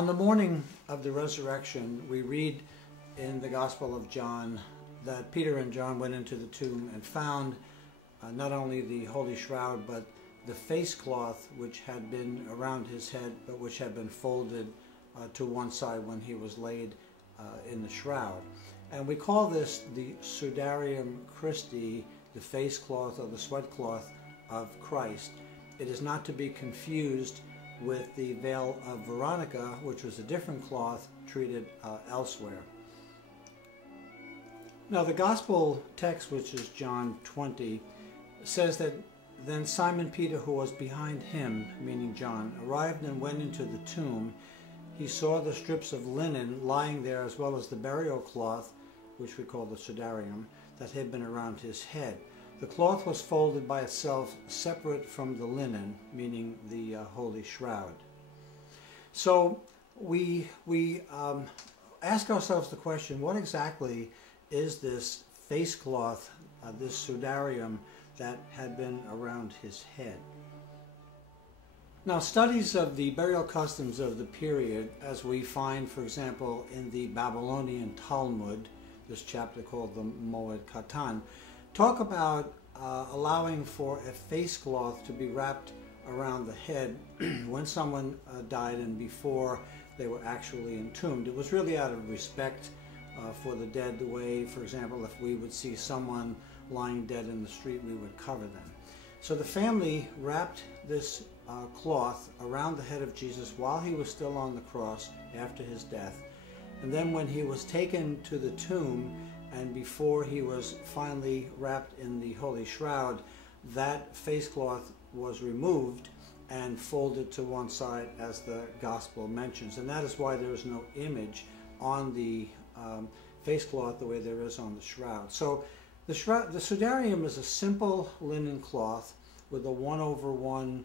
On the morning of the resurrection, we read in the Gospel of John that Peter and John went into the tomb and found not only the Holy Shroud, but the face cloth which had been around his head, but which had been folded to one side when he was laid in the shroud. And we call this the SUDARIUM CHRISTI, the face cloth or the sweat cloth of Christ. It is not to be confused with the veil of Veronica, which was a different cloth treated elsewhere. Now the gospel text, which is John 20, says that then Simon Peter, who was behind him, meaning John, arrived and went into the tomb. He saw the strips of linen lying there, as well as the burial cloth, which we call the SUDARIUM, that had been around his head. The cloth was folded by itself, separate from the linen, meaning the Holy Shroud. So we ask ourselves the question, what exactly is this face cloth, this SUDARIUM, that had been around his head? Now, studies of the burial customs of the period, as we find, for example, in the Babylonian Talmud, this chapter called the Moed Katan, talk about allowing for a face cloth to be wrapped around the head when someone died and before they were actually entombed. It was really out of respect for the dead, the way, for example, if we would see someone lying dead in the street, we would cover them. So the family wrapped this cloth around the head of Jesus while he was still on the cross after his death. And then when he was taken to the tomb and before he was finally wrapped in the Holy Shroud, that face cloth was removed and folded to one side, as the Gospel mentions. And that is why there is no image on the face cloth the way there is on the shroud. So the SUDARIUM is a simple linen cloth with a 1/1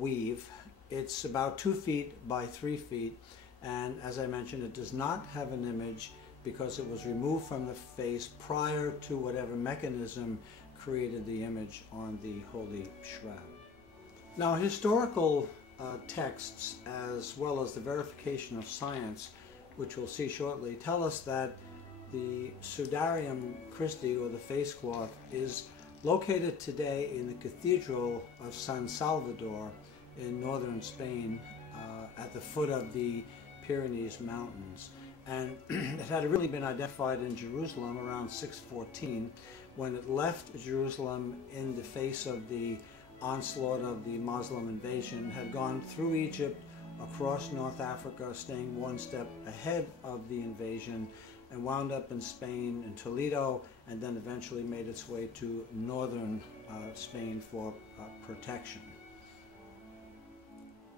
weave. It's about 2 feet by 3 feet, and as I mentioned, it does not have an image because it was removed from the face prior to whatever mechanism created the image on the Holy Shroud. Now, historical texts, as well as the verification of science, which we'll see shortly, tell us that the SUDARIUM CHRISTI, or the face cloth, is located today in the Cathedral of San Salvador in northern Spain, at the foot of the Pyrenees Mountains. And it had really been identified in Jerusalem around 614, when it left Jerusalem in the face of the onslaught of the Muslim invasion, had gone through Egypt, across North Africa, staying one step ahead of the invasion, and wound up in Spain, in Toledo, and then eventually made its way to northern Spain for protection.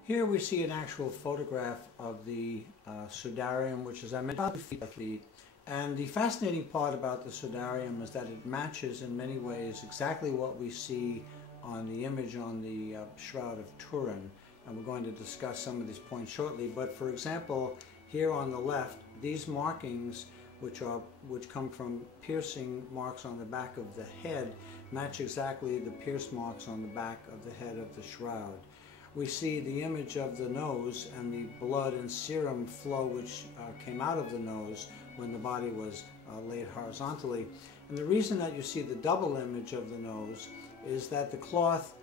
Here we see an actual photograph of the SUDARIUM, which is, I mentioned, about 2 feet by 3 feet. And the fascinating part about the SUDARIUM is that it matches in many ways exactly what we see on the image on the Shroud of Turin. And we're going to discuss some of these points shortly. But for example, here on the left, these markings, which come from piercing marks on the back of the head, match exactly the pierce marks on the back of the head of the shroud. We see the image of the nose and the blood and serum flow which came out of the nose when the body was laid horizontally. And the reason that you see the double image of the nose is that the cloth,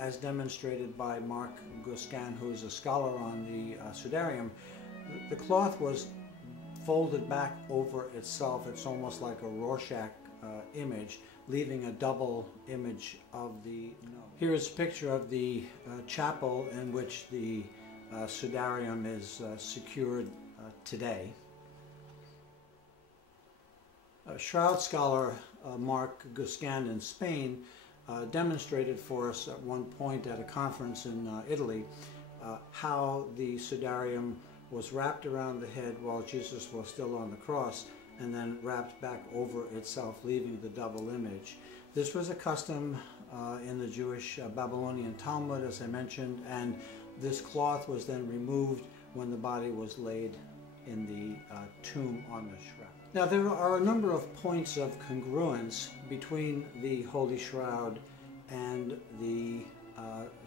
as demonstrated by Mark Guscan, who is a scholar on the SUDARIUM, the cloth was folded back over itself. It's almost like a Rorschach image, leaving a double image of the nose. Here is a picture of the chapel in which the SUDARIUM is secured today. Shroud scholar Mark Guscan in Spain demonstrated for us at one point at a conference in Italy how the SUDARIUM was wrapped around the head while Jesus was still on the cross, and then wrapped back over itself, leaving the double image. This was a custom in the Jewish Babylonian Talmud, as I mentioned, and this cloth was then removed when the body was laid in the tomb on the shroud. Now, there are a number of points of congruence between the Holy Shroud and the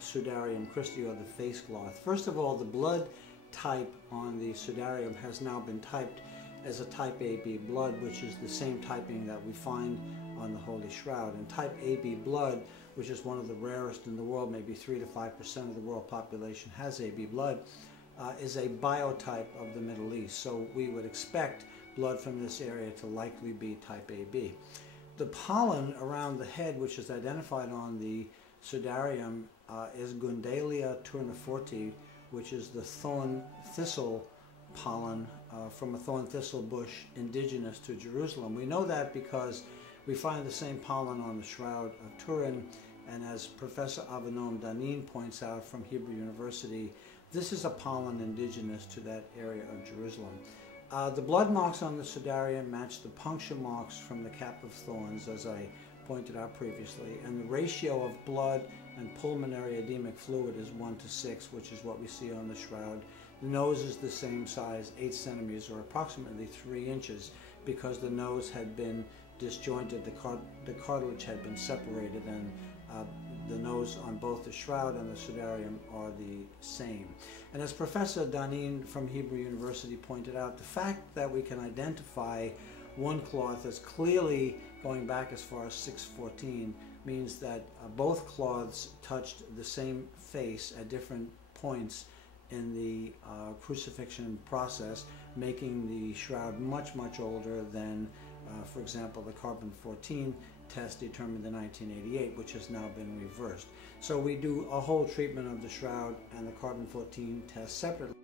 SUDARIUM CHRISTI, or the face cloth. First of all, the blood type on the SUDARIUM has now been typed as a type AB blood, which is the same typing that we find on the Holy Shroud. And type AB blood, which is one of the rarest in the world, maybe 3 to 5% of the world population has AB blood, is a biotype of the Middle East. So we would expect blood from this area to likely be type AB. The pollen around the head, which is identified on the SUDARIUM, is Gundalia tourneforti, which is the thorn thistle pollen from a thorn thistle bush indigenous to Jerusalem. We know that because we find the same pollen on the Shroud of Turin, and as Professor Avinoam Danin points out from Hebrew University, this is a pollen indigenous to that area of Jerusalem. The blood marks on the SUDARIUM match the puncture marks from the cap of thorns, as I pointed out previously, and the ratio of blood and pulmonary edemic fluid is 1 to 6, which is what we see on the Shroud. The nose is the same size, 8 centimeters or approximately 3 inches, because the nose had been disjointed, the cartilage had been separated, and the nose on both the Shroud and the SUDARIUM are the same. And as Professor Danin from Hebrew University pointed out, the fact that we can identify one cloth as clearly going back as far as 614 means that both cloths touched the same face at different points in the crucifixion process, making the Shroud much, much older than, for example, the carbon-14 test determined in 1988, which has now been reversed. So we do a whole treatment of the Shroud and the carbon-14 test separately.